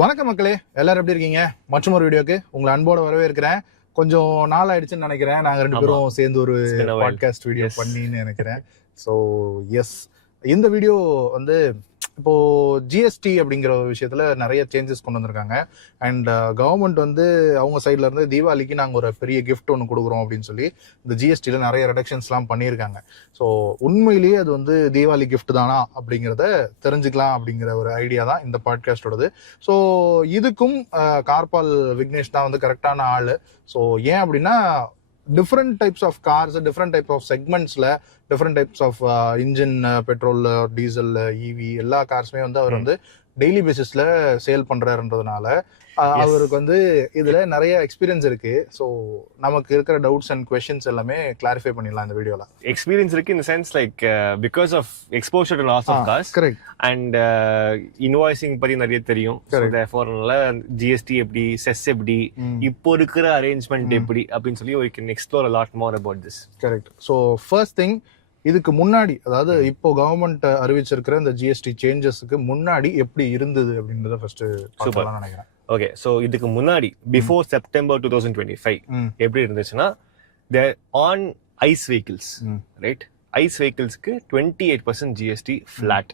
வணக்கம் மக்களே, எல்லாரும் எப்படி இருக்கீங்க? மற்றும் ஒரு வீடியோக்கு உங்களை அன்போட வரவேற்கிறேன். கொஞ்சம் நாள் ஆயிடுச்சுன்னு நினைக்கிறேன். நாங்க ரெண்டு பேரும் சேர்ந்து ஒரு பாட்காஸ்ட் வீடியோ பண்ணின்னு நினைக்கிறேன். ஸோ எஸ், இந்த வீடியோ வந்து இப்போ ஜிஎஸ்டி அப்படிங்கிற ஒரு விஷயத்துல நிறைய சேஞ்சஸ் கொண்டு வந்திருக்காங்க. அண்ட் கவர்மெண்ட் வந்து அவங்க சைட்ல இருந்து தீபாவளிக்கு நாங்கள் ஒரு பெரிய கிஃப்ட் ஒன்று கொடுக்குறோம் அப்படின்னு சொல்லி இந்த ஜிஎஸ்டியில் நிறைய ரெடக்ஷன்ஸ்லாம் பண்ணியிருக்காங்க. ஸோ உண்மையிலேயே அது வந்து தீபாவளி கிஃப்ட் தானா அப்படிங்கிறத தெரிஞ்சுக்கலாம் அப்படிங்கிற ஒரு ஐடியா தான் இந்த பாட்காஸ்டோடது. ஸோ இதுக்கும் கார்பால் விக்னேஷ் தான் வந்து கரெக்டான ஆள். ஸோ ஏன் அப்படின்னா different types of cars, different type of செக்மெண்ட்ஸில் different types of engine, petrol, diesel, EV எல்லா கார்ஸுமே வந்து அவர் வந்து டெய்லி பேசிஸில் சேல் பண்ணுறாருன்றதுனால அவருக்கு வந்து இதில் நிறைய எக்ஸ்பீரியன்ஸ் இருக்கு. ஸோ நமக்கு இருக்கிற டவுட்ஸ் அண்ட் கொஸ்டின்ஸ் எல்லாமே கிளாரிஃபை பண்ணிடலாம் இந்த வீடியோல. எக்ஸ்பீரியன்ஸ் இருக்கு in sense like because of exposure to lots of cars. Correct. And invoicing பத்தி நிறைய தெரியும். தேர்ஃபோர்னால ஜிஎஸ்டி எப்படி, செஸ் எப்படி, இப்போ இருக்கிற அரேஞ்ச்மெண்ட் எப்படி அப்படின்னு சொல்லி we can explore a lot more about this. Correct. So first thing, இதுக்கு முன்னாடி, அதாவது இப்போ கவர்மெண்ட் அறிவிச்சிருக்கிற இந்த ஜிஎஸ்டி சேஞ்சஸ்க்கு முன்னாடி எப்படி இருந்தது அப்படின்றத ஃபர்ஸ்ட் பார்க்கலாம் நினைக்கிறேன். ஓகே, ஸோ இதுக்கு முன்னாடி பிஃபோர் செப்டம்பர் 2025 எப்படி இருந்துச்சுன்னா, there on ICE vehicles, right, ICE வெஹிக்கிள்ஸ்க்கு 28% ஜிஎஸ்டி ஃபிளாட்.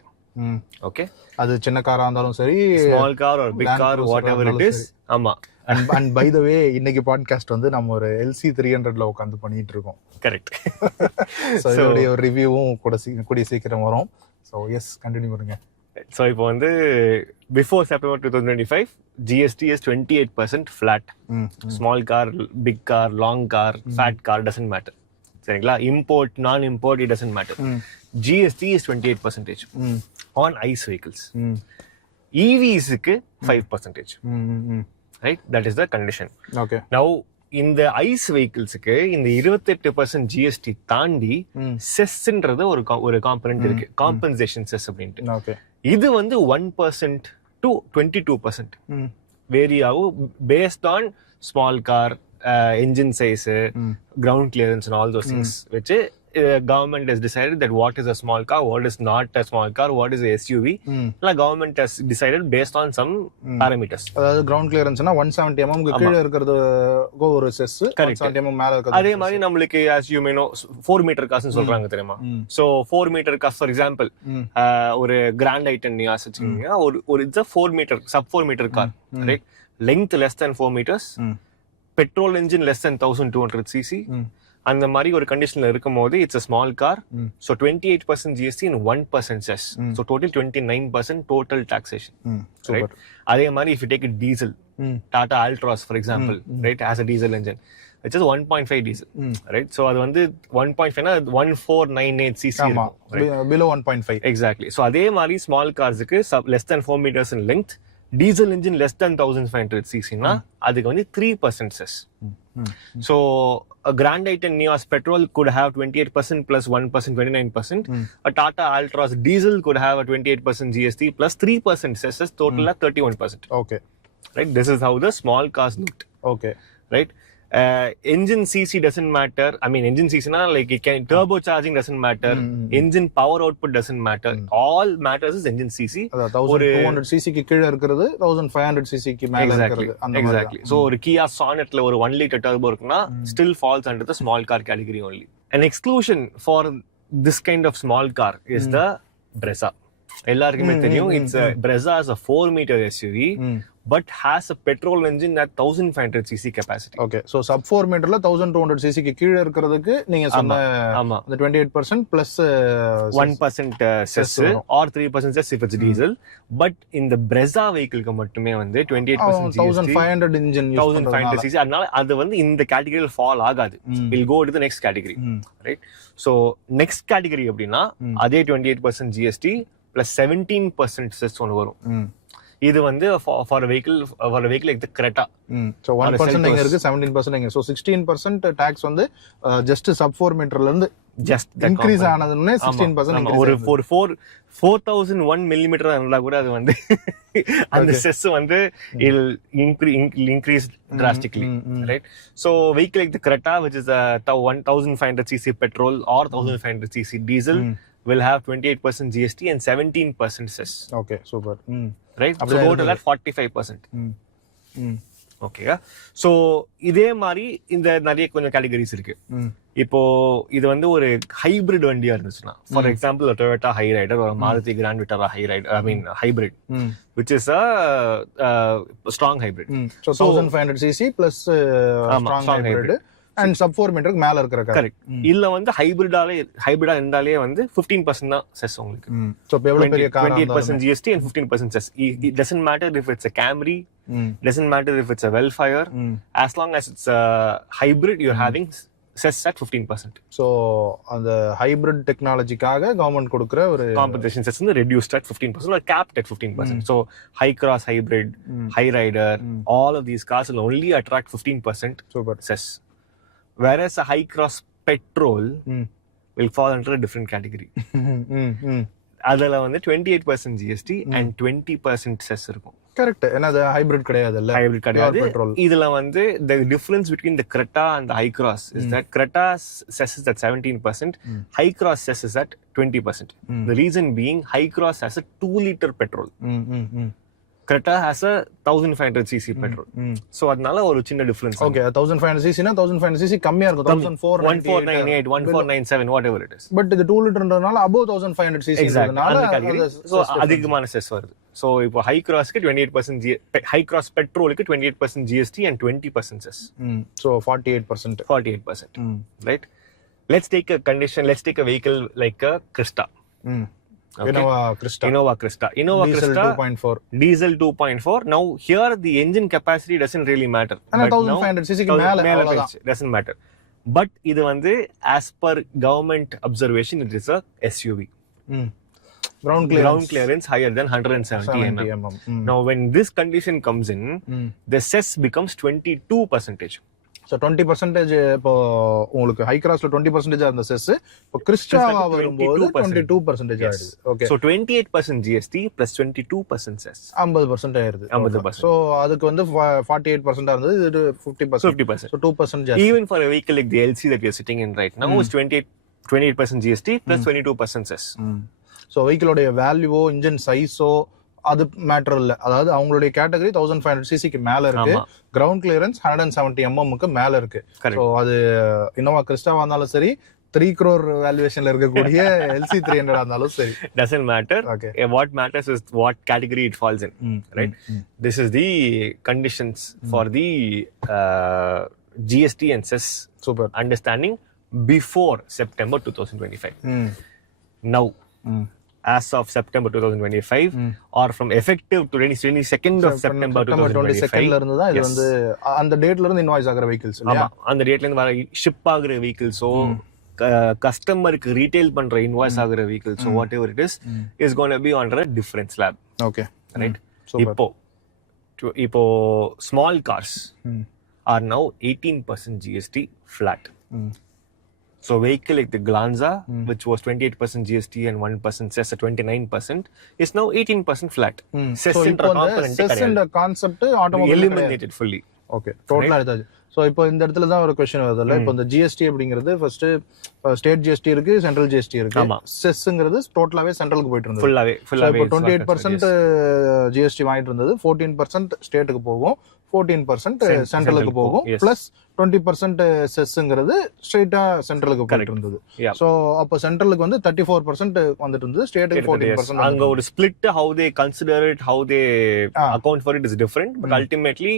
ஓகே, அது சின்ன காரா இருந்தாலும் சரி, small car or big car, whatever it is. ஆமா. அண்ட் பை த வே, இன்னைக்கு பாட்காஸ்ட் வந்து நம்ம ஒரு LC 300ல உட்காந்து பண்ணிட்டு இருக்கோம். கரெக்ட். ஸோ இதோடைய ஒரு ரிவ்யூவும் கூடிய சீக்கிரம் வரும். ஸோ எஸ், கண்டினியூ பண்ணுங்க. ஸோ இப்போ வந்து before September 2025 GST is 28% flat. Small car, big car, long car, fat car, doesn't matter. சரிங்களா? இம்போர்ட், நான் import, it doesn't matter. GST is 28% on ICE vehicles. EVஸ்க்கு 5%. Right, that is the condition. Okay. Now இந்த ICE வெஹிக்கிள்ஸ்க்கு இந்த 28% GST தாண்டி செஸ்ன்றது ஒரு component இருக்கு, compensation chess அப்படின்ட்டு. Okay. இது வந்து 1% to 22% வேரி ஆகும் based on small car, engine size, ground clearance and all those things, which government has decided that what is a small car, what is not a small car, what is a SUV. Government has decided based on some parameters. அதாவது ground கிளியரன்ஸ்னா 170 mm கீழ இருக்கிறது ஒரு chess, 170 mm மேல இருக்கிறது. அதே மாதிரி நம்மளுக்கு as you may know 4 metre கார்ஸ்னு சொல்றாங்க தெரியுமா? So 4 metre car, for example ஒரு கிராண்ட் ஐட்டன் நியாஸ் வச்சுக்கீங்க, ஒரு it's a 4 metre, sub 4 metre car, right, length less than 4 meters, petrol engine less than 1200 cc. அந்த மாதிரி ஒரு கண்டிஷன்ல இருக்கும் போது it's a small car. So 28% GST and 1% cess. So total 29% total taxation. Right? அதே மாதிரி if you take a diesel, Tata Altroz for example, right, has a diesel engine. It's just 1.5 diesel, right? So அது வந்து 1.5 னா 1498 cc இருக்கும், below 1.5. Exactly. So அதே மாதிரி small carsக்கு less than 4 meters in length, diesel engine less than 1500 cc னா அதுக்கு வந்து 3% cess. So a Grand i10 Nios petrol could have 28% plus 1% 29%. A Tata Altroz diesel could have a 28% GST plus 3% cess, total 31%. Okay. Right, this is how the small cars looked. Okay. Right. Engine CC doesn't matter. I mean, engine CC na, like it can, turbocharging doesn't matter. Engine power output doesn't matter. All matters is engine CC. 1200 cc க்கு கீழ இருக்குது, 1500 cc க்கு மேல இருக்குது. Exactly. So ஒரு Kia Sonetல ஒரு 1 liter turbo இருக்குனா still falls under the small car category only. An exclusion for this kind of small car is the Brezza. எல்லாருக்குமே தெரியும், it's a Brezza is a 4 meter SUV but has a petrol engine at 1500 cc capacity. Okay, so sub 4 meterல 1200 cc க்கு கீழ இருக்குறதுக்கு நீங்க சொன்ன the 28% plus 1% cess or 3% cess if it's diesel. But in the Brezza vehicle க்கு மட்டுமே வந்து 28% GST, 1500 engine use 1500 cc. அதனால அது வந்து இந்த கேட்டகரியில ஃபால் ஆகாது. We'll go to the next category. Right, so next category அப்படினா அதே 28% GST plus 17% cess ஒன்னு வரும். இது வந்து for a vehicle like the Creta. So 1% இங்க இருக்கு, 17% இங்க. So 16% tax வந்து just sub 4 meterல இருந்து just increase ஆனதுனே 16% increase. ஒரு 4001 mm இருந்தா கூட அது வந்து அந்த செஸ் வந்து increase drastically. Right, so vehicle like the Creta, which is a 1500 cc petrol or 1500 cc diesel, will have 28% GST and 17% cess. Okay super Right? So total at 45%. Okay. So இதே மாதிரி இந்த நிறைய கொஞ்சம் கேட்டகரிஸ் இருக்கு. இப்போ இது வந்து ஒரு ஹைபிரிட் வண்டியா இருந்துச்சுன்னா, ஃபார் எக்ஸாம்பிள் ஒரு டொயோட்டா ஹை ரைடர் ஒரு Maruti grand Vitara Hyryder, I mean hybrid, which is a strong hybrid. So 1500 cc plus strong hybrid and sub 4 மீட்டருக்கு மேல இருக்கிற கார். கரெக்ட். இல்ல வந்து ஹைபிரிடா இருந்தாலே வந்து 15% தான் செஸ் உங்களுக்கு. சோ எவ்வளவு பெரிய car 28% GST and 15% cess. It doesn't matter if it's a Camry, doesn't matter if it's a Wellfire, as long as it's a hybrid you're having cess at 15%. So அந்த hybrid டெக்னாலஜிக்காக government கொடுக்கிற ஒரு compensation chess வந்து reduced at 15% or capped at 15%. So high cross hybrid, high rider, all of these cars will only attract 15% super cess. Whereas a high cross petrol will fall under a different category. அதுல வந்து 28% GST and 20% cess இருக்கும். Correct. ஏன்னா அது hybrid கிடையாது இல்ல, hybrid கிடையாது. இதுல வந்து the difference between the Creta and the high cross is that Creta cess is at 17%, high cross cess is at 20%. The reason being high cross has a 2-liter petrol. Creta has a 1500 cc petrol. So அதனால ஒரு சின்ன difference. Okay 1500 cc னா 1500 cc கம்மியா இருக்கும். 1498 1497 whatever it is. But இது 2 லிட்டர்ன்றனால above 1500 cc ன்றனால so அதிகமான chess வருது. So இப்போ ஹை கிராஸ்க்கு 28% ஹை கிராஸ் பெட்ரோலுக்கு 28% GST and 20% chess. So 48%. Right? Let's take a condition, let's take a vehicle like a Crista. Okay. Innova Crista diesel 2.4. Diesel 2.4. Now here the engine capacity doesn't really matter. But 1500 cc க்கு மேல doesn't matter. But இது வந்து as per government observation it is a SUV. Ground clearance higher than 170 mm. Now when this condition comes in, the cess becomes 22%. So 20% இப்போ உங்களுக்கு high கிராஸ்ல 20% அந்த chess, இப்போ கிறிஸ்டாவா வரும்போது 22% ஆயிடுது. Okay. So 28% GST plus 22% cess 50% ஆயிருது. 50%. So அதுக்கு வந்து 48% இருந்தது, இது 50%. So 2% ஜாஸ்தி. Even for a vehicle like the LC that we are sitting in right now is 28% GST plus 22% cess. So வெஹிக்கிளோட வேல்யூவோ engine சைஸோ அது மேட்டர் இல்ல. அதாவது அவங்களுடைய கேட்டகரி 1500 cc-க்கு மேல இருக்கு, கிரவுண்ட் கிளியரன்ஸ் 170 mm-க்கு மேல இருக்கு. சோ அது இன்னோவா கிறிஸ்டாவா இருந்தாலும் சரி, 3 crore வேல்யூவேஷன்ல இருக்கக்கூடிய LC 300 இருந்தாலும் சரி, doesn't matter. What matters is what category it falls in. Right? This is the conditions for the GST and cess super understanding before September 2025. Now as of September 2025 or from effective to 22nd of September 2025 ல இருந்து தான் இது வந்து அந்த டேட்ல இருந்து invoice ஆகுற vehicles இல்லையா? ஆமா, அந்த டேட்ல இருந்து வர ஷிப் ஆகுற vehicles-ஓ கஸ்டமருக்கு ரீட்டைல் பண்ற இன்வாய்ஸ் ஆகுற vehicles-ஓ whatever it is going to be under a different slab. Okay. Right? இப்போ small cars are now 18% GST flat. So vehicle like the Glanza, which was 28% GST and 1% cess at 29%, is now 18% flat. Cess and concept automobile eliminated fully. Okay, totally எடுத்தாச்சு. So இப்போ இந்த இடத்துல தான் ஒரு question வருதுல்ல, இப்போ இந்த ஜிஎஸ்டி அப்படிங்கிறது ஃபர்ஸ்ட் ஸ்டேட் ஜிஎஸ்டி இருக்கு, சென்ட்ரல் ஜிஎஸ்டி இருக்கு. செஸ்ங்கிறது டோட்டலாவே சென்ட்ரலுக்கு போயிட்டு இருந்தது. இப்போ 28% ஜிஎஸ்டி வாங்கிட்டு இருந்தது, 14% ஸ்டேட்டுக்கு போகும், 14% சென்ட்ரலுக்கு போகும், பிளஸ் 20% செஸ்ங்கிறது ஸ்ட்ரெயிட்டா சென்ட்ரலுக்கு போயிட்டு இருந்தது. சோ அப்போ சென்ட்ரலுக்கு வந்து 34% வந்துட்டு இருந்தது, ஸ்டேட்டுக்கு 14%. அங்க ஒரு split, how they consider it, how they account for it is different, but ultimately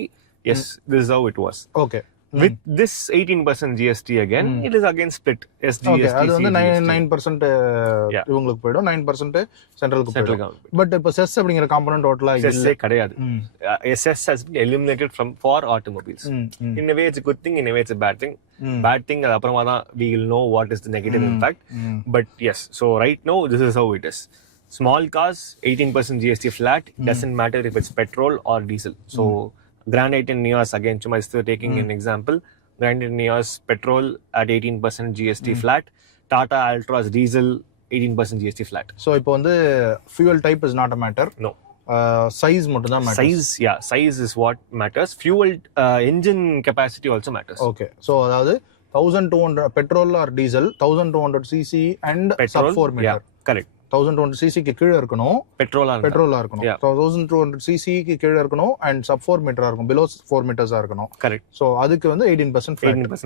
yes, this is how it was. Okay. With this 18% GST again, it is again split. SGST. அது வந்து 9% இவங்களுக்கு போய்டும், 9% சென்ட்ரலுக்கு போய்டும். பட் இப்போ chess அப்படிங்கிற component டோட்டலா இல்ல, கிடையாது. SS has been eliminated from for automobiles. In a way it's a good thing, in a way it's a bad thing. Bad thing அது அப்புறமா தான் we will know what is the negative impact. But yes, so right now this is how it is. Small cars 18% GST flat, doesn't matter if it's petrol or diesel. So Grand i10 Nios again, chuma is taking an example. Grand i10 Nios petrol at 18% GST flat. Tata Altroz diesel 18% GST flat. So இப்போ வந்து fuel type is not a matter. No. Size மட்டும் தான் matters. Size is what matters. Fuel engine capacity also matters. Okay. So அதாவது 1200 petrol or diesel 1200 cc and sub 4 meter. Correct. 1200 cc க்கு கீழ இருக்கணும், பெட்ரோலா இருக்கணும். So 1200 cc க்கு கீழ இருக்கணும் and sub 4 meter இருக்கும், below 4 meters இருக்கணும். கரெக்ட். So அதுக்கு வந்து 18%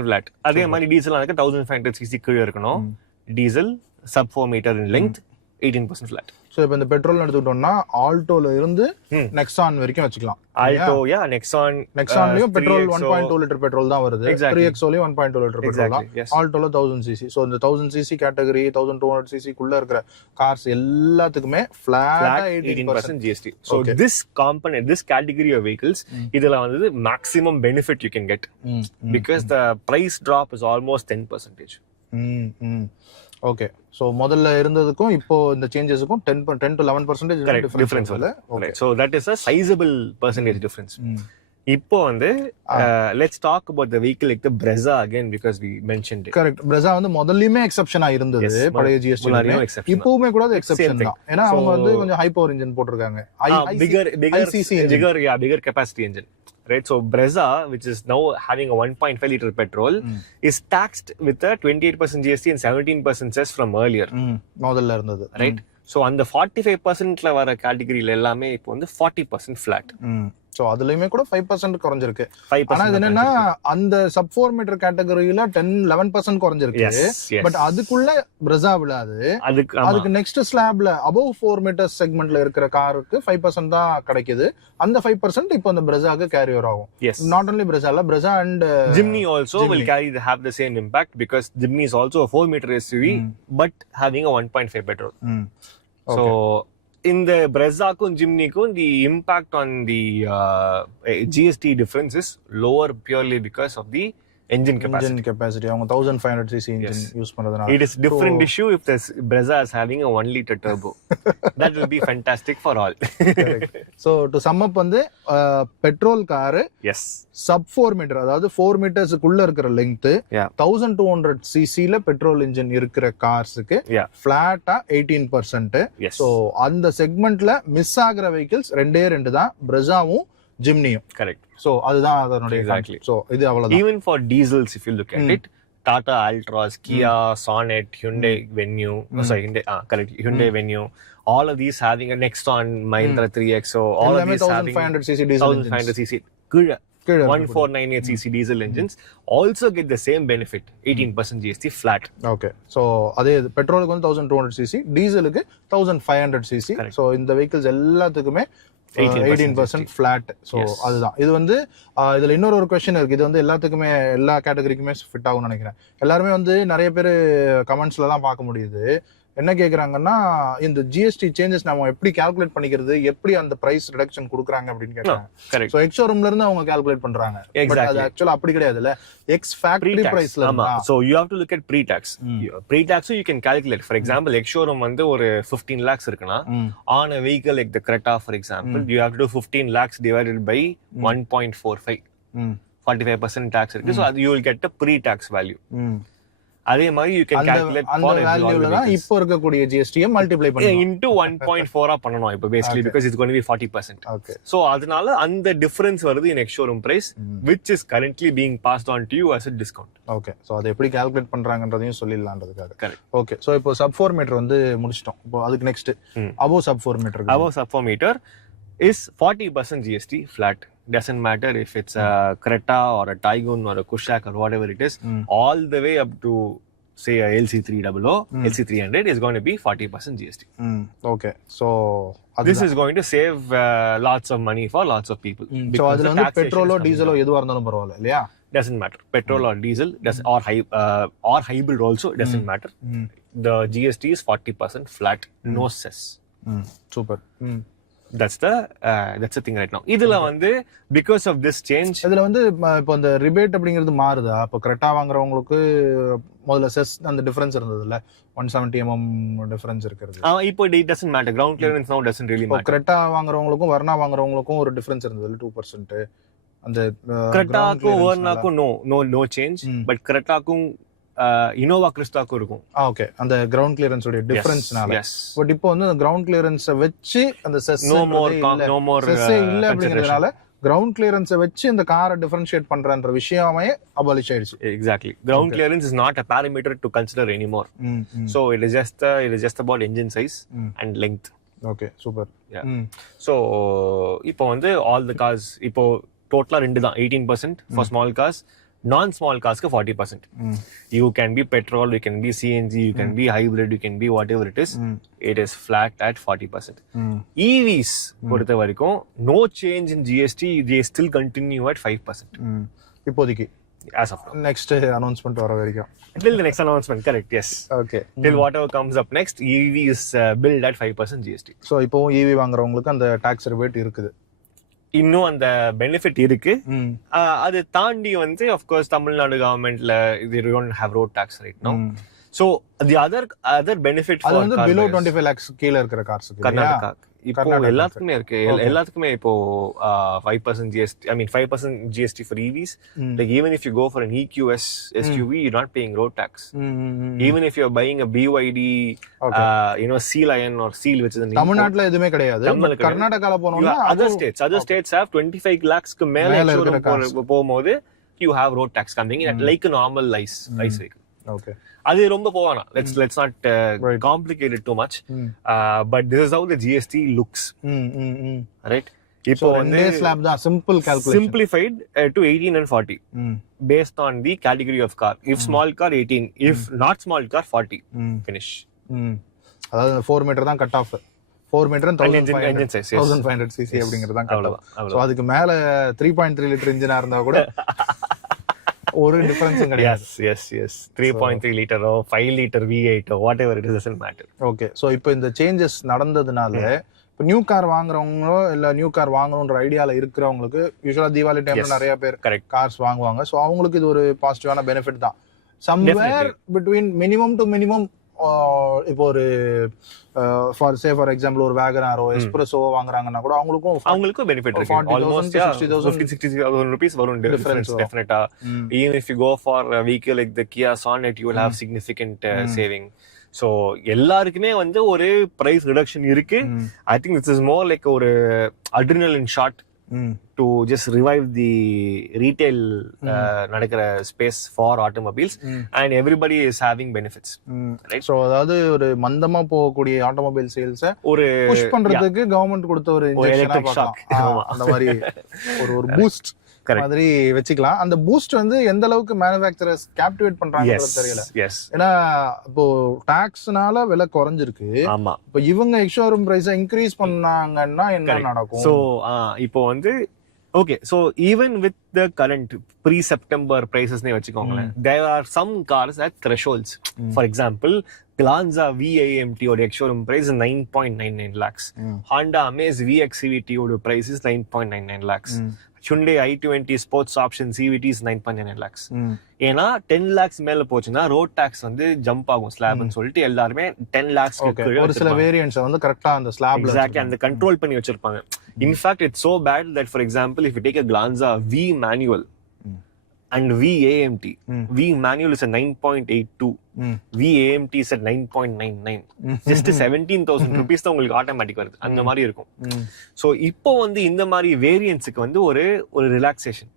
flat. அதே மாதிரி டீசல் அதுக்கு 1500 cc கீழ இருக்கணும். Diesel sub 4 meter in length, 18% flat. So இப்போ இந்த பெட்ரோல் எடுத்துக்கிட்டோம்னா ஆல்டோல இருந்து நெக்ஸான் வரைக்கும் வச்சுக்கலாம். ஆல்டோ நெக்ஸான்லயும் பெட்ரோல் 1.2 லிட்டர் பெட்ரோல் தான் வருது. 3XOலயும் 1.2 லிட்டர் பெட்ரோல் தான். ஆல்டோல 1000 cc. சோ இந்த 1000 cc கேட்டகரி 1200 cc குள்ள இருக்கிற கார்ஸ் எல்லாத்துக்குமே flat 18% GST. So this component, this category of vehicles, இதுல வந்து maximum benefit you can get because the price drop is almost 10%. Okay. So முதல்ல இருந்ததுக்கும் இப்போ இந்த சேஞ்சஸ்க்கும் 10 to 11% டிஃபரன்ஸ் வருது. Okay. So that is a sizable percentage difference. இப்போ வந்து let's talk about the vehicle like the Brezza again because we mentioned it. Correct. Brezza வந்து முதல்லயுமே எக்ஸெப்ஷனா இருந்தது பழைய GST. இப்போவுமே கூட அது எக்ஸெப்ஷன் தான். ஏன்னா அவங்க வந்து கொஞ்சம் ஹை பவர் இன்ஜின் போட்டுருக்காங்க. bigger capacity engine. Right, so Brezza, which is now having a 1.5 liter petrol, is taxed with a 28% GST and 17% cess from earlier. முதல்ல இருந்தது. Right, so அந்த 45%ல வர கேட்டகரியில எல்லாமே இப்போ வந்து 40% flat. சோ அதுலயுமே கூட 5% குறைஞ்சிருக்கு. ஆனா இது என்னன்னா அந்த சப் 4 மீட்டர் கேட்டகரியில 10-11% குறைஞ்சிருக்கு. பட் அதுக்குள்ள Brezza விழாது. அதுக்கு நெக்ஸ்ட் ஸ்லாப்ல above 4 மீட்டர் செக்மெண்ட்ல இருக்கிற காருக்கு 5% தான் கிடைக்குது. அந்த 5% இப்போ அந்த Brezzaக்கு கேரி ஓவர் ஆகும். Not only Brezza and Jimny also will have the same impact because Jimny is also a 4 meter SUV but having a 1.5 petrol. So in the Brezza-க்கும் Jimny-க்கும் the impact on the GST difference is lower purely because of the engine capacity. அவங்க 1500 cc engine use பண்றதுனால. It is different issue if the Brezza is having a 1 liter turbo. That will be fantastic for all. So to sum up வந்து petrol car sub 4 metre அதாவது 4 மீட்டர்ஸ்க்குள்ள இருக்கிற length 1200 cc ல petrol engine இருக்கிற கார்ஸ்க்கு ஃபிளாட்டா 18%. So அந்த செக்மெண்ட்ல miss ஆகுற vehicles ரெண்டு தான், Brezza-வும் Jimny-யும். Correct. So அதுதான் அதனுடைய எக்ஸாக்ட்லி. சோ இது அவ்வளவுதான். Even for diesels if you look at it, Tata Altroz, Kia Sonet, Hyundai Venue, Hyundai Venue, all of these having a Nexon, Mahindra 3XO, all of these having 1500 cc diesel 1500 cc 1498 cc diesel engines also get the same benefit, 18% GST flat. Okay, so அதே பெட்ரோலுக்கு வந்து 1200 cc, டீசலுக்கு 1500 cc. so இந்த vehicles எல்லாத்துக்குமே 18% flat. so அதுதான். இது வந்து இதுல இன்னொரு क्वेश्चन இருக்கு. இது வந்து எல்லாத்துக்குமே எல்லா கேட்டகரிக்குமே ஃபிட் ஆகும்னு நினைக்கிறேன். எல்லாருமே வந்து நிறைய பேர் கமெண்ட்ஸ்ல தான் பார்க்க முடியுது. என்ன கேக்குறாங்கன்னா இந்த ஜிஎஸ்டி சேஞ்சஸ் நம்ம எப்படி கால்குலேட் பண்ணிக்கிறது, எப்படி அந்த பிரைஸ் ரிடக்ஷன் கொடுக்குறாங்க அப்படின்னு கேக்குறாங்க. சோ எக்ஸ் ஷோரூம்ல இருந்து அவங்க கால்குலேட் பண்றாங்க. பட் அது एक्चुअली அப்படி கிடையாதுல, எக்ஸ் ஃபேக்டரி பிரைஸ்ல இருந்தா. So you have to look at pre-tax. Pre-tax you can calculate. For example X showroom வந்து ஒரு 15 lakhs இருக்குனா on a vehicle like the Creta for example you have to do 15 lakhs divided by 1.45. 45% tax இருக்கு. so you will get a pre-tax value. அதே மாதிரி you can calculate அந்த வேல்யூல தான் இப்போ இருக்கக்கூடிய ஜிஎஸ்டி மல்டிப்ளை பண்ணி into 1.4 பண்ணனும் இப்போ basically because it's going to be 40%. okay, so அதனால அந்த டிஃபரன்ஸ் வருது in ex showroom price which is currently being passed on to you as a discount. okay, so அதை எப்படி கால்குலேட் பண்றாங்கன்றதையும் சொல்லிடலாம்ன்றதுக்காக. correct. okay, so இப்போ sub 4 மீட்டர் வந்து முடிச்சிட்டோம். இப்போ அதுக்கு next above sub 4 metre. above sub 4 meter is 40% GST flat. Doesn't matter if it's a Creta or a Taygun or a Kushaq or whatever it is, all the way up to say a LC300, LC300 is going to be 40% GST. okay, so this is going to save lots of money for lots of people. so அதுல வந்து பெட்ரோலோ டீசலோ எதுவா இருந்தாலும் பரவாயில்லை இல்லையா? doesn't matter. Petrol or diesel or hybrid also doesn't matter. The GST is 40% flat, no cess. super. that's the thing right now. இதுல வந்து because of this change இதுல வந்து இப்போ அந்த ரிபேட் அப்படிங்கிறது மாறுதா? இப்போ Creta வாங்குறவங்களுக்கு முதல்ல செஸ் அந்த டிஃபரன்ஸ் இருந்ததுல 170 டிஃபரன்ஸ் இருக்குது. இப்போ it doesn't matter. ground clearance now doesn't really matter. Creta வாங்குறவங்களுக்கும் Verna வாங்குறவங்களுக்கும் ஒரு டிஃபரன்ஸ் இருந்ததுல 2%. அந்த Cretaக்கும் Vernaக்கும் no change. but Cretaக்கும் Innova Crista'க்கும் இருக்கும். ஓகே, அந்த கிரவுண்ட் கிளியரன்ஸ் உடைய டிஃபரன்ஸ்னால. பட் இப்போ வந்து அந்த கிரவுண்ட் கிளியரன்ஸ் வெச்சு அந்த செஸ் no more செஸ் இல்ல அப்படிங்கறதுனால கிரவுண்ட் கிளியரன்ஸை வச்சு இந்த காரை டிஃபரன்ஷியேட் பண்றன்ற விஷயமே அபாலிஷ் ஆயிடுச்சு. Exactly. Ground clearance is not a parameter to consider anymore. So it is just about engine size and length. Okay super. Yeah. So இப்போ வந்து all the cars இப்போ டோட்டலா ரெண்டு தான் 18% for small cars. Non-small cars 40%. You can be petrol, you can be CNG, you can be hybrid, you can be whatever it is. It is flat at 40%. EVs பொறுத்த வரைக்கும் no change in GST, they still continue at 5%. இப்போதைக்கு as of now. Next announcement வர வரைக்கும். Till the next announcement, correct, yes. Okay. Till whatever comes up next, EV is billed at 5% GST. So இப்போ EV வாங்குறவங்களுக்கு அந்த tax rebate இருக்குது. இன்னும் அந்த benefit இருக்கு. அது தாண்டி வந்து அஃப்கோர்ஸ் தமிழ்நாடு கவர்மெண்ட்ல they don't have road tax right now. So the other benefit for below 25 lakhs கீழ இருக்கிற கார்ஸ்க்கு கர்நாடகா இப்போ எல்லாத்துக்குமே இருக்கு. எல்லாத்துக்குமே இப்போ 5% GST, I mean 5% GST for EVs. Like even if you go for an EQS SUV, you're not paying road tax. Even if you're buying a BYD, Sea Lion or Seal, which is in தமிழ்நாட்டுல எதுமே கிடையாது. கர்நாடகால போனோம்னா other states have 25 lakhs க்கு மேல போகும்போது you have road tax coming in like a normal ICE vehicle. Okay. அது ரொம்ப போவானா. let's not complicate it too much. But this is how the GST looks. Right. இப்போ வந்து ஸ்லாப் தான் simple calculation. simplified to 18 and 40 based on the category of car. If small car 18, if not small car 40. Finish. அதாவது 4 metre தான் cut off. 4 metre 1500 cc அப்படிங்கிறது தான் cut off. So அதுக்கு மேல 3.3 litre இன்ஜினா இருந்தா கூட ஒரு டிஃபரன்ஸும் கிடையாது. yes 3.3 litre 5 litre V8 whatever it doesn't matter. Okay. So இப்போ இந்த சேஞ்சஸ் நடந்ததுனால இப்போ நியூ கார் வாங்குறவங்களோ இல்ல நியூ கார் வாங்கணும்ன்ற ஐடியால இருக்கிறவங்களுக்கு யூசுவலா தீபாவளி டைம்ல நிறைய பேர் கார்ஸ் வாங்குவாங்க. சோ அவங்களுக்கு இது ஒரு பாசிட்டிவான பெனிஃபிட் தான். Somewhere between minimum to minimum இப்போ ஒரு ஃபார் எக்ஸாம்பிள் ஒரு வேகனாரோ எஸ்பிரஸோ வாங்குறாங்கன்னா கூட அவங்களுக்கும் பெனிஃபிட் இருக்கு. ஆல்மோஸ்ட் 50,000 rupees வரும் டிஃபரன்ஸ் டெஃபினட்டா. even if you go for a vehicle like the Kia Sonet, you will have significant saving. So எல்லாருக்குமே வந்து ஒரு பிரைஸ் ரிடக்ஷன் இருக்கு. I think this is more like ஒரு adrenaline shot to just revive the retail நடக்கிற space for automobiles, and everybody is having benefits. Right. So அதாவது ஒரு மந்தமா போகக்கூடிய ஆட்டோமொபைல் சேல்ஸ் ஒரு புஷ் பண்றதுக்கு கவர்மெண்ட் கொடுத்த ஒரு எலக்ட்ரிக் ஷாக் அந்த மாதிரி ஒரு பூஸ்ட் மாதிரி வச்சுக்கலாம். அந்த பூஸ்ட் வந்து எந்த அளவுக்கு மேனுஃபேக்சரர்ஸ் கேப்டிவேட் பண்றாங்கன்றது தெரியல. ஏன்னா இப்போ டாக்ஸ்னால விலை குறைஞ்சிருக்கு. ஆமா. இப்போ இவங்க எக்ஸ்ஷோரூம் பிரைஸை இன்க்ரீஸ் பண்ணாங்கன்னா என்ன நடக்கும்? சோ இப்போ வந்து okay, so even with the current pre-September prices ne vechikongala, there are some cars at thresholds. For example, Glanza VAMT or ex-showroom price is 9.99 lakhs. Honda Amaze VXCVT or price is 9.99 lakhs. Hyundai i20 sports option CVT is 9.99 lakhs. ஏன்னா 10 lakhs மேல போச்சுன்னா road tax வந்து jump ஆகும் ஸ்லாப்னு சொல்லிட்டு எல்லாருமே 10 lakhs ஒரு சில variants வந்து கரெக்ட்டா அந்த ஸ்லாப்ல எக்ஸாக்ட்லி அந்த கண்ட்ரோல் பண்ணி வச்சிருப்பாங்க. In fact, it's so bad that, for example, if you take a Glanza V manual and V AMT, V manual is a 9.82, V AMT is at 9.99. Just 17,000 rupees தான் உங்களுக்கு automatic வருது. அந்த மாதிரி இருக்கும். So இப்போ வந்து இந்த மாதிரி வேரியன்ஸுக்கு வந்து ஒரு relaxation.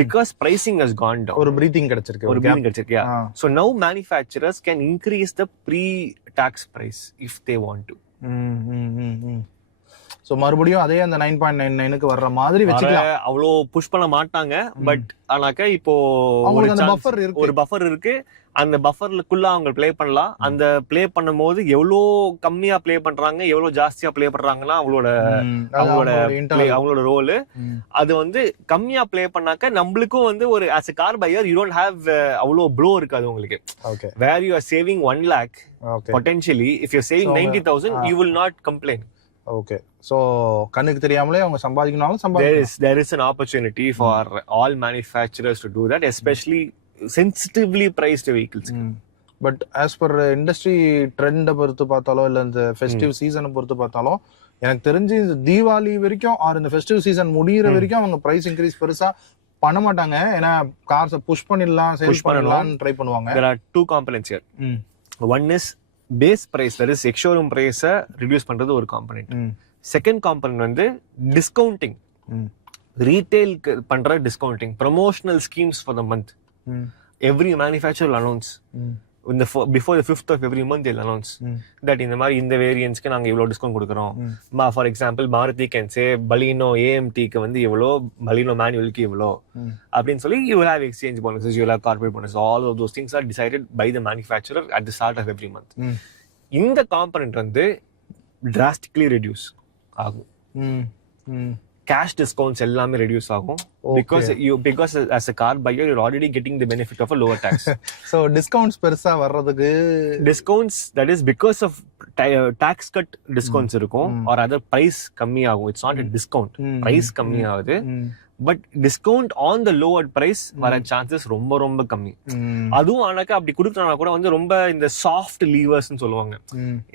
Because pricing has gone down. ஒரு breathing கிடைச்சிருக்கு. Yeah. So now manufacturers can increase the pre-tax price if they want to. So மறுபடியும் அதே அந்த 9.99க்கு வர்ற மாதிரி வெச்சுக்கலாம். அவ்வளோ புஷ் பண்ண மாட்டாங்க. பட் ஆனாக்க இப்போ ஒரு பஃபர் இருக்கு. அந்த பஃபர்க்குள்ள அவங்க ப்ளே பண்ணலாம். அந்த ப்ளே பண்ணும்போது எவ்வளோ கம்மியா ப்ளே பண்றாங்க எவ்வளவு ஜாஸ்தியா ப்ளே பண்றாங்கன்னா அவங்களோட ரோல். அது வந்து கம்மியா ப்ளே பண்ணாக்க நம்மளுக்கும் வந்து ஒரு as a car buyer you don't have அவ்வளோ ப்ளோ இருக்காது உங்களுக்கு. Where you are saving 1 lakh potentially, if you're saving 90,000 you will not complain. Okay. So கண்ணுக்கு தெரியாமலே அவங்க சம்பாதிக்கனாலும் சம்பாதிக்கலாம். There is an opportunity for all manufacturers to do that, especially sensitively priced vehicles. But as per industry trend பொறுத்து பார்த்தாலோ இல்ல இந்த festive சீசனை பொறுத்து பார்த்தாலோ எனக்கு தெரிஞ்சு தீபாவளி வரைக்கும் ஆர் இந்த ஃபெஸ்டிவ் சீசன் முடியிற வரைக்கும் அவங்க பிரைஸ் இன்க்ரீஸ் பெருசா பண்ண மாட்டாங்க. ஏன்னா கார்ஸை புஷ் பண்ணிடலாம் சேல்ஸ் பண்ணலாம் ட்ரை பண்ணுவாங்க. There are two components here. One is base price, that is ex-showroom price reduce பண்றது ஒரு காம்பனன்ட். செகண்ட் காம்பனன்ட் வந்து டிஸ்கவுண்டிங். ரீட்டைலுக்கு பண்ற discounting, promotional schemes for the month. Every manufacture announce before the 5th of every month they'll announce that இந்த மாதிரி இந்த வேரியன்ட்ஸ்க்கு நாங்க இவ்வளவு discount கொடுக்குறோம். For example Maruti can say Baleno ஏஎம்டிக்கு வந்து இவ்வளோ, பலினோ மேனுவலுக்கு இவ்வளோ அப்படின்னு சொல்லி you will have exchange bonuses, you will have corporate bonuses. All of those things are decided by the manufacturer at the start of every month. இந்த காம்பனன்ட் வந்து drastically reduce ஆகும். Cash discounts எல்லாமே ரெடியூஸ் ஆகும். because as a car buyer you're already getting the benefit of a lower tax. So discounts பெருசா வர்றதுக்கு discounts, that is because of tax cut discounts இருக்கும் or other price கம்மி ஆகும். It's not a discount, price கம்மி ஆகுது, but discount on the lowered price வர chances ரொம்ப ரொம்ப கம்மி. அதுவும் ஆனாக்கா அப்படி கொடுக்குறானா கூட வந்து ரொம்ப இந்த சாஃப்ட் லீவர்ஸ்னு சொல்லுவாங்க.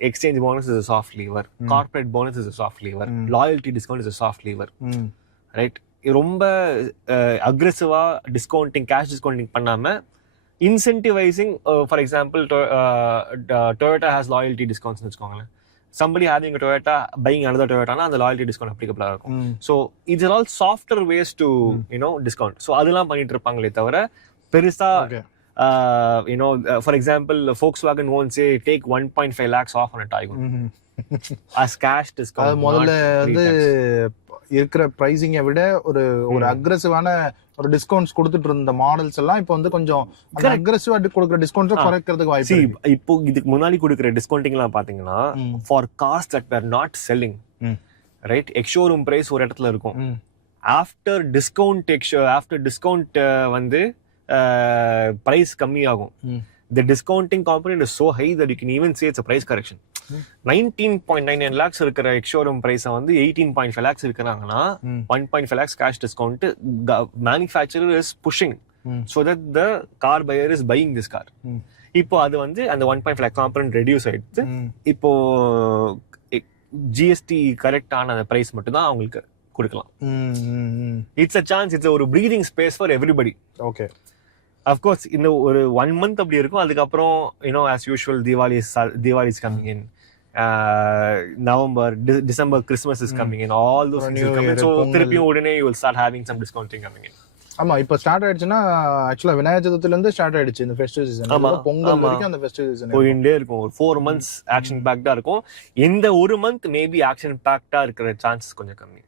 Exchange bonus is a soft lever, corporate bonus is a soft lever, loyalty discount is a soft lever, right? ரொம்ப அக்ரெசிவா டிஸ்கவுண்டிங், கேஷ் டிஸ்கவுண்டிங் பண்ணாம இன்சென்டிவைசிங், for example Toyota has loyalty discounts னு வச்சுக்கோங்களேன். somebody having a Toyota buying another Toyota na அந்த loyalty discount applicable இருக்கும். So these are all softer ways to discount. So அதெல்லாம் பண்ணிட்டு இருப்பாங்களே தவிர பெருசா for example Volkswagen won't say take 1.5 lakhs off on a Taygun as cash discount. அது முதல்ல வந்து இருக்கிற பிரைசிங்கை விட ஒரு அக்ரெசிவான ஒரு டிஸ்கவுண்ட்ஸ் கொடுத்துட்டு இருந்த மாடல்ஸ் எல்லாம் இப்போ வந்து கொஞ்சம் அக்ரெசிவா கொடுக்குற டிஸ்கவுண்ட்ஸ் குறைக்கிறதுக்கு வாய்ப்பு. இப்போ இதுக்கு முன்னாடி கொடுக்குற டிஸ்கவுண்டிங் எல்லாம் பாத்தீங்கன்னா for cars that were not selling, right, ex showroom price ஒரு இடத்துல இருக்கும். ஆஃப்டர் டிஸ்கவுண்ட் வந்து பிரைஸ் கம்மி ஆகும். The discounting component is so high that you can even say it's a price correction. 19.99 lakhs இருக்கிற எக்ஸ்ஷோரூம் பிரைஸ் வந்து 18.5 lakhs இருக்கிறாங்கன்னா 1.5 lakhs cash discount manufacturer is pushing so that the car buyer is buying this car. இப்போ அது வந்து அந்த 1.5 lakh component reduce ஆயிடுது. இப்போ GST correct ஆன அந்த பிரைஸ் மட்டும் தான் அவங்களுக்கு கொடுக்கலாம். இட்ஸ் a chance, it's ஒரு breathing space for everybody. Okay. Of course இந்த ஒரு 1 month அப்படி இருக்கும். அதுக்கப்புறம் as usual Diwali is coming in, November, December, Christmas is coming in, all those things will come in. So திருப்பியும் உடனே you will start having some discounting coming in. ஆமா, இப்போ start ஆயிடுச்சுன்னா ஆக்சுவலா விநாயகர் சதுர்த்தில இருந்து ஸ்டார்ட் ஆயிடுச்சு இந்த ஃபெஸ்டிவல் சீசன். பொங்கல் வரைக்கும் அந்த ஃபெஸ்டிவல் சீசன் போயிட்டே இருக்கும். ஒரு 4 months ஆக்ஷன் பேக்டா இருக்கும். இந்த ஒரு மந்த் மேபி ஆக்ஷன் பேக்டா இருக்கிற சான்சஸ் கொஞ்சம் கம்மி.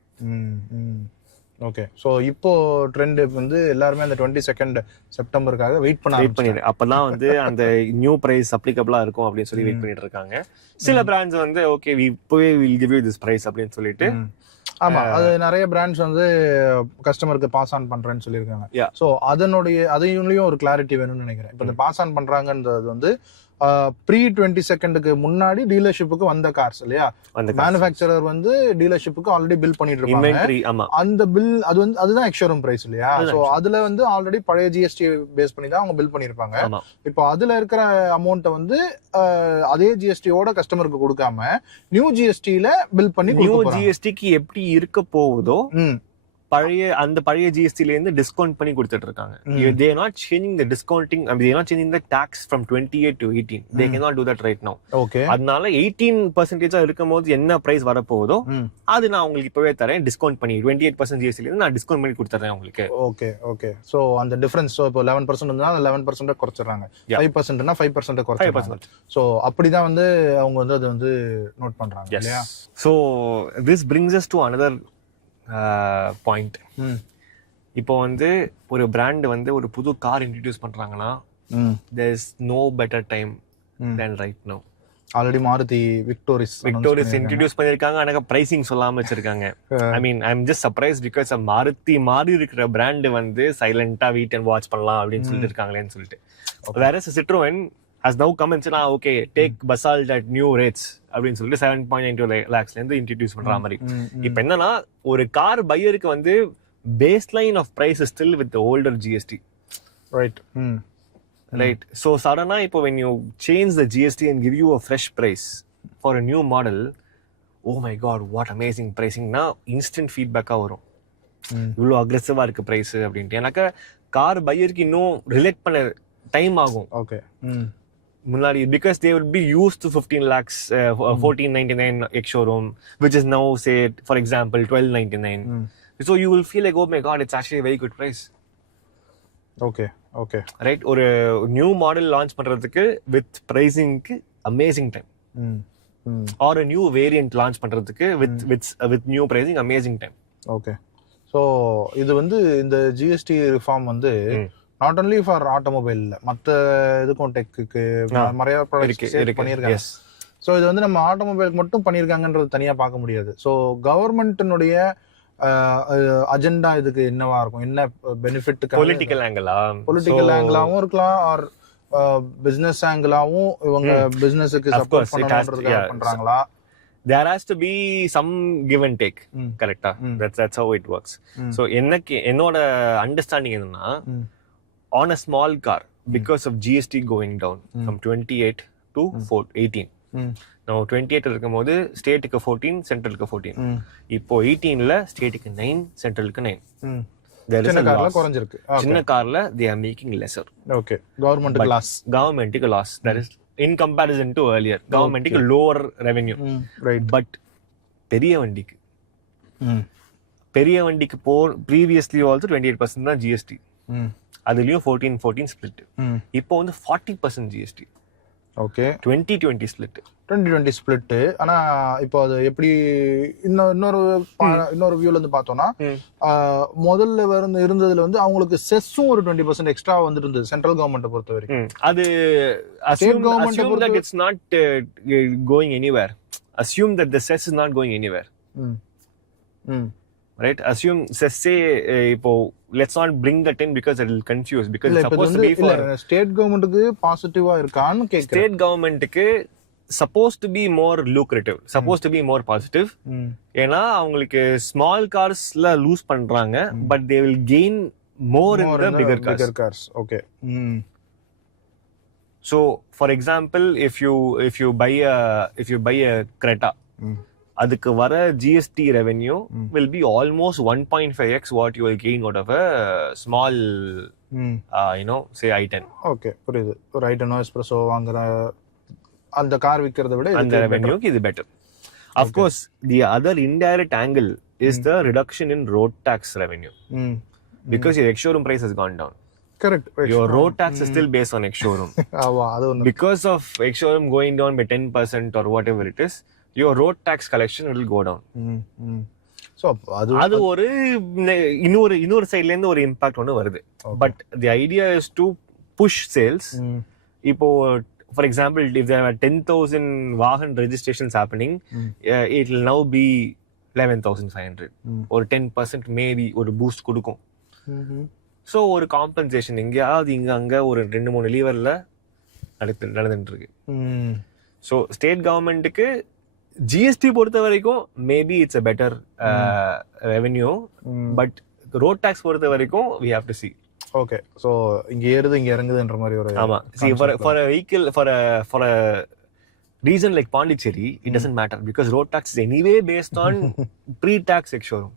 ஓகே. ஸோ இப்போ ட்ரெண்ட் வந்து எல்லாருமே அந்த 22nd செப்டம்பருக்காக வெயிட் பண்ணிடு. அப்பதான் வந்து அந்த நியூ பிரைஸ் அப்ளிகபிளா இருக்கும் அப்படின்னு சொல்லி வெயிட் பண்ணிட்டு இருக்காங்க. சில பிராண்ட்ஸ் வந்து ஓகே இப்பவே will give you this price அப்படின்னு சொல்லிட்டு, ஆமா, அது நிறைய பிராண்ட்ஸ் வந்து கஸ்டமருக்கு பாஸ் ஆன் பண்றேன்னு சொல்லியிருக்காங்க. ஸோ அதையும் ஒரு கிளாரிட்டி வேணும்னு நினைக்கிறேன். இப்போ இந்த பாஸ் ஆன் பண்றாங்கன்றது வந்து ப்ரீ 22nd முன்னாடி டீலர்ஷிப்புக்கு வந்த கார்ஸ் இல்லையா, மேனுஃபேக்சரர் வந்து டீலர்ஷிப்புக்கு ஆல்ரெடி பில் பண்ணிட்டு இருப்பாங்க. அந்த பில் அதுதான் எக்ஸ்ஷோரூம் பிரைஸ் இல்லையா. சோ அதுல வந்து ஆல்ரெடி பழைய ஜிஎஸ்டி பேஸ் பண்ணி தான் அவங்க பில் பண்ணிருப்பாங்க. இப்போ அதுல இருக்கிற அமௌண்ட்டை வந்து அதே ஜிஎஸ்டியோட கஸ்டமருக்கு கொடுக்காம நியூ ஜிஎஸ்டில பில் பண்ணி, நியூ ஜிஎஸ்டிக்கு எப்படி இருக்க போகுதோ பழைய ஜிஎஸ்டில இருந்து டிஸ்கவுண்ட் பண்ணி கொடுத்துட்டு இருக்காங்க. they are not changing the discounting, I mean they are not changing the tax from 28 to 18. they cannot do that right now. Okay. அதனால 18% இருக்கும்போது என்ன பிரைஸ் வர போகுதோ அது நான் உங்களுக்கு இப்பவே தரேன் டிஸ்கவுண்ட் பண்ணி 28% ஜிஎஸ்டில இருந்து நான் டிஸ்கவுண்ட் பண்ணி கொடுத்துறேன் உங்களுக்கு. ஓகே. சோ அந்த டிஃபரன்ஸ், சோ இப்போ 11% இருந்தா 11% குறைச்சிடுறாங்க, 5%னா 5% குறைச்சிடுறாங்க. சோ அப்படிதான் வந்து அவங்க வந்து அது வந்து நோட் பண்றாங்க இல்லையா. So this brings us to another point. இப்போ வந்து ஒரு பிராண்ட் வந்து ஒரு புது கார் இன்ட்ரோடியூஸ் பண்றாங்கன்னா there is no better time than right now. Already Maruti Victoris introduce பண்ணிருக்காங்க. ஆனா பிரைசிங் சொல்லாம வச்சிருக்காங்க. I mean I am just surprised because Maruti மாதிரி இருக்கிற பிராண்ட் வந்து சைலண்டா வெயிட் அண்ட் வாட்ச் பண்ணலாம் அப்படின்னு சொல்லிட்டு இருக்காங்களேன்னு சொல்லிட்டு. வேற Citroen has now come and said okay take Basalt at new rates அப்படின்னு சொல்லிட்டு 7.92 lakhs ல இருந்து இன்ட்ரோடியூஸ் பண்ற மாதிரி. இப்போ என்னன்னா ஒரு கார் பையருக்கு வந்து base line of price is still with older GST, right. So சடனா இப்போ when you change the GST and give you a fresh price for a new model, oh my god what amazing pricing-னா instant ஃபீட்பேக்கா வரும். இவ்வளோ அக்ரெசிவா இருக்கு price அப்படின்ட்டு. எனக்கு car பையருக்கு இன்னும் ரிலேட் பண்ண டைம் ஆகும். ஓகே. முன்னாடி because they would be used to 15 lakhs 1499 ex showroom which is now say for example 1299. So you will feel like, oh my god, it's actually a very good price. Okay okay right. ஒரு new model launch பண்றதுக்கு with பிரைசிங்க்கு amazing time. Or new variant launch பண்றதுக்கு with new pricing amazing time. Okay. So இது வந்து இந்த GST reform வந்து not only for automobile, மற்ற இதுக்கும் டெக்குக்கு நிறைய ப்ராடக்ட்ஸ் பண்ணியிருக்காங்க. ஸோ இது வந்து நம்ம ஆட்டோமொபைலுக்கு மட்டும் பண்ணியிருக்காங்கன்றது தனியாக பார்க்க முடியாது. ஸோ கவர்மெண்ட்டினுடைய அஜெண்டா இதுக்கு என்னவா இருக்கும், என்ன பெனிஃபிட்? பொலிட்டிக்கல் ஆங்கிளாவும் இருக்கலாம், ஆர் பிசினஸ் ஆங்கிளாவும் இவங்க பிசினஸுக்கு சப்போர்ட் பண்ணணும்ன்றதுக்காக பண்றாங்களா? There has to be some give and take. கரெக்டா? That's how it works. So என்னோட அண்டர்ஸ்டாண்டிங் என்னன்னா, on a small car, because of GST going down from 28 to 18. Now 28 இருக்கும்போது ஸ்டேட்டுக்கு 14, சென்ட்ரலுக்கு 14. இப்போ 18ல ஸ்டேட்டுக்கு 9, சென்ட்ரலுக்கு 9. சின்ன கார்ல குறைஞ்சிருக்கு. சின்ன கார்ல they are making lesser. Okay. கவர்மெண்ட்டுக்கு loss. That is in comparison to earlier. கவர்மெண்ட்டுக்கு lower revenue. Right. But பெரிய வண்டிக்கு previously also 28% தான் GST. அதுலயும் 14 ஸ்பிளிட். இப்போ வந்து 40% GST. ஓகே. 2020 ஸ்பிளிட். 2020 ஸ்பிளிட். ஆனா இப்போ அது எப்படி இன்னொரு வியூல இருந்து பார்த்தோம்னா, முதல்ல இருந்ததுல வந்து அவங்களுக்கு செஸ்ஸும் ஒரு 20% எக்ஸ்ட்ரா வந்துட்டு இருந்தது சென்ட்ரல் கவர்மெண்ட் பொறுத்த வரைக்கும். அது assume that it's not going anywhere. Assume that the cess is not going anywhere. Right? Assume cess இப்போ let's not bring that in because it will confuse, because it's supposed to be for state governmentக்கு பாசிட்டிவா இருக்கான்னு கேக்குறேன். State governmentக்கு supposed to be more lucrative, supposed to be more positive. ஏன்னா அவங்களுக்கு small carsல loose பண்றாங்க, but they will gain more in the bigger cars. Okay. So for example, if you buy a Creta, அதுக்கு வர GST revenue will be almost 1.5x what you will gain out of a small say i10. Okay, புரியுது. ஒரு i10 Espresso வாங்குற அந்த car விக்கிறத விட அந்த ரெவென்யூக்கு இது better. Of course, the other indirect angle is the reduction in road tax revenue. Because your ex-showroom price has gone down. Correct. Your road tax is still based on ex-showroom. Because of ex-showroom going down by 10% or whatever it is, your road tax collection will go down. So அது ஒரு இன்னொரு சைடுல இருந்து ஒரு impact ஒன்று வருது. But the idea is to push sales. இப்போ for example, if there are 10,000 Vahan registrations happening, it will now be 11,500. ஒரு 10% maybe ஒரு பூஸ்ட் கொடுக்கும். ஸோ ஒரு காம்பன்சேஷன் எங்கேயாவது அங்க ஒரு 2-3 லீவர்ல நடந்துட்டு இருக்கு. ஸோ ஸ்டேட் கவர்மெண்ட்டுக்கு ஜிஎஸ்டி பொறுத்த வரைக்கும் maybe it's a better revenue, but road tax பொறுத்த வரைக்கும் we have to see. Okay. So இங்க ஏறுது இங்க இறங்குதுன்ற மாதிரி ஒரு ஆமா. See, for a vehicle, for a region like Pondicherry, it doesn't matter because road tax is anyway based on pre-tax ex-showroom.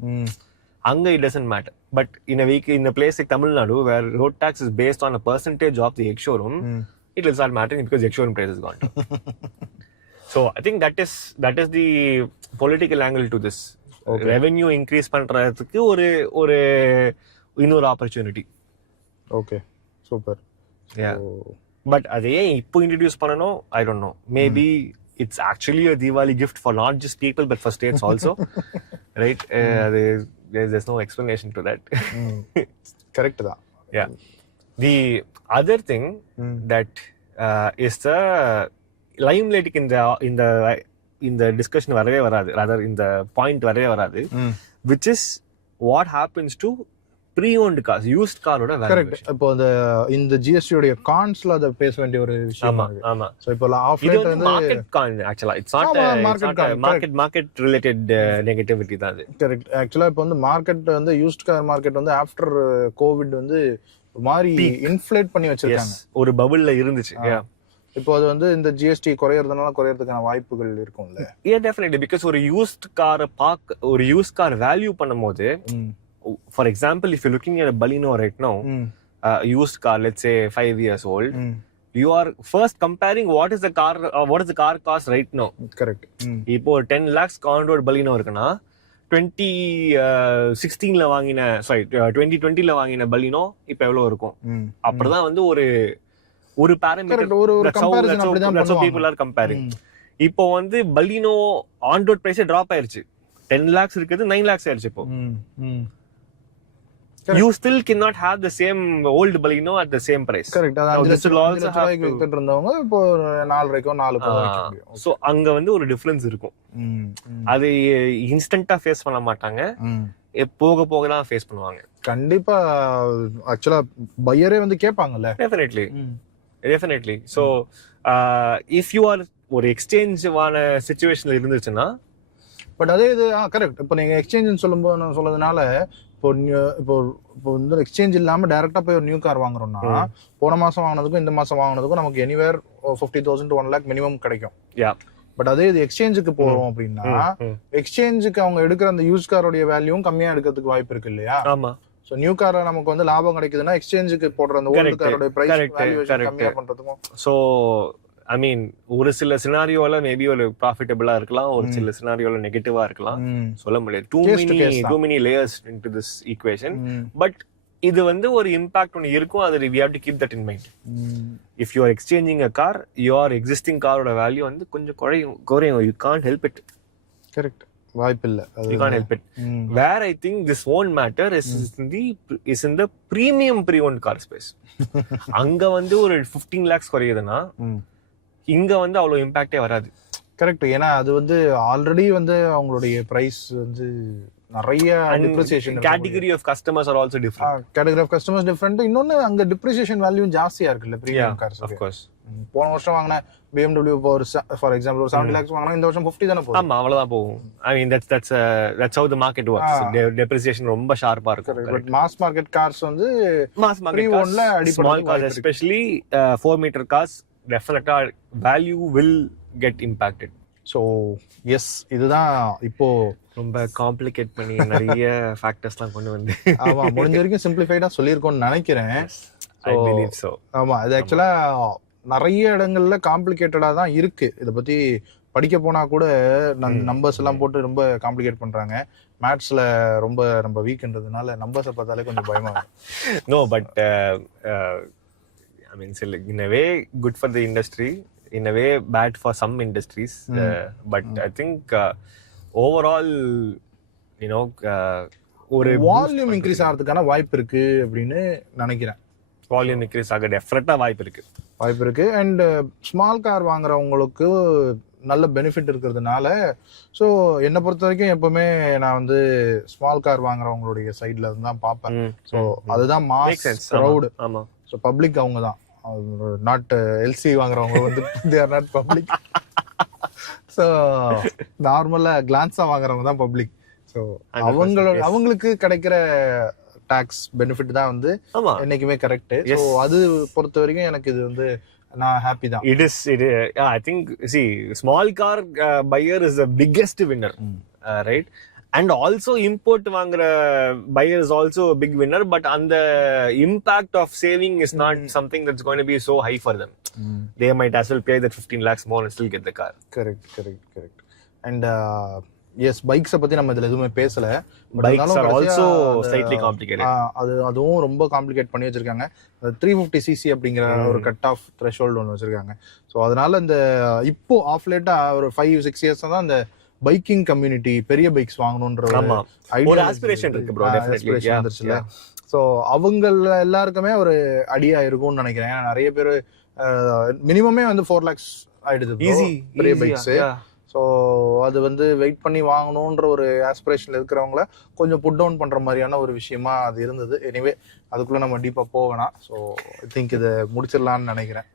Anga it doesn't matter. But in a place like Tamil Nadu, where road tax is based on a percentage of the ex-showroom, it will start mattering because the ex-showroom price has gone down. So I think that is the political angle to this. Okay. Revenue increase பண்றதுக்கு ஒரு இன்னொரு opportunity. Okay, super. Yeah. But அதே இப்போ introduce பண்ணனும், I don't know. Maybe it's actually a Diwali gift for not just people but for states also. Right? There's no explanation to that. Correct da. Yeah. The other thing that is the limelight in the discussion வரவே வராது, rather in the point வரவே வராது, which is what happens to pre-owned cars, used காரோட value. Correct. இப்போ இந்த GST உடைய கான்ஸ்ல அத பேச வேண்டிய ஒரு விஷயம் இருக்கு. ஆமா. சோ இப்போ ஆஃப் லைட் வந்து மார்க்கெட் கான், ஆக்சுவலா it's not market related negativity தான் அது. கரெக்ட். ஆக்சுவலா இப்போ வந்து மார்க்கெட் வந்து யூஸ்ட் கார் மார்க்கெட் வந்து ஆஃப்டர் கோவிட் வந்து ஒரு மாதிரி இன்ஃப்ளேட் பண்ணி வச்சிருக்காங்க. ஒரு பபிள்ல இருந்துச்சு. இப்போ அது வந்து இந்த ஜிஎஸ்டி குறையறதுக்கான வாய்ப்புகள் இருக்கும்ல. டெஃபினெட்லி. பிகாஸ் ஒரு யூஸ்ட் கார் வேல்யூ பண்ணும்போது, for example, if you're looking at a Baleno right now, used car, let's say 5 years old, you are first comparing what is the car cost right now. Correct. இப்போ 10 lakhs on road Baleno இருக்குன்னா 2016 வாங்கின 2020 வாங்கின பலினோ இப்ப எவ்வளவு இருக்கும். அப்படிதான் வந்து ஒரு பாராமீட்டர் ஒரு கம்பேரிசன் அப்படிதான் பண்ணுவாங்க. people are comparing. இப்போ வந்து Baleno on road price drop ஆயிருச்சு. 10 lakhs இருக்குது 9 lakhs ஆயிருச்சு இப்போ. You still cannot have the same old Baleno at the same price. Correct. Now, this will also have to வித்துட்டு இருந்தவங்க இப்போ 4.5 வரைக்கும் முடியும். சோ அங்க வந்து ஒரு டிஃபரன்ஸ் இருக்கும். அது இன்ஸ்டன்ட்டா ஃபேஸ் பண்ண மாட்டாங்க. போக போக தான் ஃபேஸ் பண்ணுவாங்க. கண்டிப்பா ஆக்சுவலா பையரே வந்து கேட்பாங்கல்ல. Definitely. So if you are ஒரு எக்ஸ்சேஞ்ச் வான சிச்சுவேஷன்ல இருந்துச்சுன்னா, பட் அதே இது கரெக்ட். இப்போ நீங்க எக்ஸ்சேஞ்ச் சொல்லும்போது சொல்லதுனால இப்போ வந்து எக்ஸ்சேஞ்ச் இல்லாம டைரக்டா போய் ஒரு நியூ கார் வாங்குறோம்னா போன மாசம் வாங்கினதுக்கும் இந்த மாசம் வாங்கினதுக்கும் நமக்கு எனிவேர் 50,000 to 1 lakh மினிமம் கிடைக்கும். பட் அதே இது எக்ஸ்சேஞ்சுக்கு போறோம் அப்படின்னா எக்ஸ்சேஞ்சுக்கு அவங்க எடுக்கிற அந்த யூஸ் காரோடைய வேல்யூவும் கம்மியா எடுக்கிறதுக்கு வாய்ப்பு இருக்கு இல்லையா? ஆமா. சோ நியூ கார்ல நமக்கு வந்து லாபம் கிடைக்குதுன்னா எக்ஸ்சேஞ்சுக்கு போடுற அந்த ஓல்ட் காரோட பிரைஸ் வேல்யூவேஷன் கம்மியா பண்றதுக்கும். சோ ஐ மீன் ஒரு சில சினாரியோல மேபி ஒரு ப்ராஃபிட்டபிளா இருக்கலாம், ஒரு சில சினாரியோல நெகட்டிவா இருக்கலாம், சொல்ல முடியாது. too many layers into this equation. But இது வந்து ஒரு இம்பாக்ட் ஒன்று இருக்கும். அது we have to keep that in mind. If you are exchanging a car, your existing காரோட வேல்யூ வந்து கொஞ்சம் குறையும். You can't help it. Correct. வாய்ப்பு இல்ல. You can't help it. Where I think this won't matter is in the premium pre-owned car space. அங்க வந்து ஒரு 15 lakhs குறையுதுன்னா இங்க வந்து அவ்வளவு இம்பாக்டே வராது. கரெக்ட். ஏன்னா அது வந்து ஆல்ரெடி வந்து அவங்களுடைய பிரைஸ் வந்து நிறைய depreciation. Category of customers are also different. Category of customers different. இன்னொன்னு அங்க டிப்ரிசியேஷன் வேல்யூ ஜாஸ்தியா இருக்குல்ல பிரீமியம் கார்ஸ். Of course. போன வருஷம் வாங்கின BMW ஃபார் எக்ஸாம்பிள் ஒரு 70 lakhs வாங்கினா இந்த வருஷம் 50 தான போகும். ஆமா, அவ்வளவுதான் போகும். ஐ மீன் that's how the market works. Depreciation ரொம்ப ஷார்ப்பா இருக்கும். பட் மாஸ் மார்க்கெட் கார்ஸ் வந்து மாஸ் மார்க்கெட் கார்ஸ்ல small cars especially 4 meter cars definitely value will get impacted. So yes, இதுதான் இப்போ ரொம்ப காம்ப்ளிகேட் பண்ணி நிறைய ஃபேக்டர்ஸ்லாம் கொண்டு வந்து ஆமா முடிஞ்ச வரைக்கும் சிம்பிளிஃபைடா சொல்லியிருக்கோம்னு நினைக்கிறேன். I believe so. ஆமா, இது ஆக்சுவலா நிறைய இடங்கள்ல காம்ப்ளிகேட்டடா தான் இருக்கு. இதை பத்தி படிக்க போனா கூட நம்பர்ஸ் எல்லாம் போட்டு ரொம்ப காம்ப்ளிகேட் பண்றாங்க. மேத்ஸ்ல ரொம்ப நம்ம வீக்ன்றதுனால நம்பர்ஸை பார்த்தாலே கொஞ்சம் பயமா இருக்கு. No, but I mean, in a way, good for the industry. In a way, bad for some industries. But I think overall, you know, ஒரு வால்யூம் இன்க்ரீஸ் ஆகிறதுக்கான வாய்ப்பு இருக்கு அப்படின்னு நினைக்கிறேன். வால்யூம் இன்க்ரீஸ் ஆக டெஃபினட்டா வாய்ப்பு இருக்கு. அண்ட் ஸ்மால் கார் வாங்குறவங்களுக்கு நல்ல பெனிஃபிட் இருக்கிறதுனால, ஸோ என்னை பொறுத்த வரைக்கும் எப்பவுமே நான் வந்து ஸ்மால் கார் வாங்குறவங்களுடைய சைட்ல இருந்து தான் பார்ப்பேன். ஸோ அதுதான் மாஸ் க்ரௌட். ஆமா. ஸோ பப்ளிக் அவங்க தான், நாட் எல்சி வாங்குறவங்க வந்து they are not public. So நார்மலா கிளான்ஸா வாங்குறவங்க தான் பப்ளிக். ஸோ அவங்களுக்கு கிடைக்கிற டாக்ஸ் பெனிஃபிட் தான் வந்து என்னைக்குமே கரெக்ட். ஸோ அது பொறுத்த வரைக்கும் எனக்கு இது வந்து நான் ஹாப்பி தான். I think see small car buyer is the biggest winner, right? And also import வாங்குற buyer is also a big winner, but அந்த impact of saving is not something that's going to be so high for them. They might as well pay that 15 lakhs more and still get the car. Correct. And yes, bikes பத்தி நம்ம இதுல எதுவுமே பேசல. Bikes are also slightly complicated. அதுவும் ரொம்ப complicate பண்ணி வச்சிருக்காங்க. 350cc அப்படிங்கிற ஒரு கட் ஆஃப் த்ரெஷோல்ட் ஒன்று வச்சிருக்காங்க. ஸோ அதனால இந்த இப்போ ஆஃப் லேட்டா ஒரு 5-6 இயர்ஸ் தான் இந்த பைக்கிங் கம்யூனிட்டி பெரிய பைக்ஸ் வாங்கணும்ன்ற ஒரு ஆஸ்பிரேஷன் இருக்கு ப்ரோ. டெஃபினெட்லி வந்துருச்சுல. ஸோ அவங்க எல்லாருக்குமே ஒரு ஐடியா இருக்கும்னு நினைக்கிறேன். ஏன்னா நிறைய பேர் மினிமமே வந்து 4 lakhs ஆயிடுது பெரிய பைக்ஸ். ஸோ அது வந்து வெயிட் பண்ணி வாங்கணுன்ற ஒரு ஆஸ்பிரேஷன்ல இருக்கிறவங்கள கொஞ்சம் புட் டவுன் பண்ற மாதிரியான ஒரு விஷயமா அது இருந்தது. எனிவே அதுக்குள்ள நம்ம டீப்பா போவேணாம். ஸோ ஐ திங்க் இதை முடிச்சிடலான்னு நினைக்கிறேன்.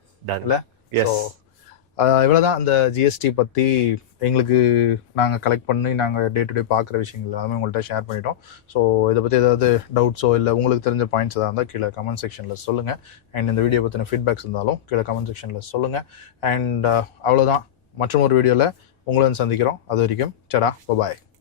இவ்வளவுதான் அந்த ஜிஎஸ்டி பத்தி எங்களுக்கு நாங்கள் கலெக்ட் பண்ணி நாங்கள் டே டு டே பார்க்குற விஷயங்கள் எல்லாமே உங்கள்கிட்ட ஷேர் பண்ணிட்டோம். ஸோ இதை பற்றி ஏதாவது டவுட்ஸோ இல்லை உங்களுக்கு தெரிஞ்ச பாயிண்ட்ஸ் எதாவது இருந்தால் கீழே கமெண்ட் செக்ஷனில் சொல்லுங்கள். அண்ட் இந்த வீடியோ பற்றின ஃபீட்பேக்ஸ் இருந்தாலும் கீழே கமெண்ட் செக்ஷனில் சொல்லுங்கள். அண்ட் அவ்வளோதான், மற்றும் ஒரு வீடியோவில் உங்களை சந்திக்கிறோம். அது வரைக்கும் சடா, பாய்.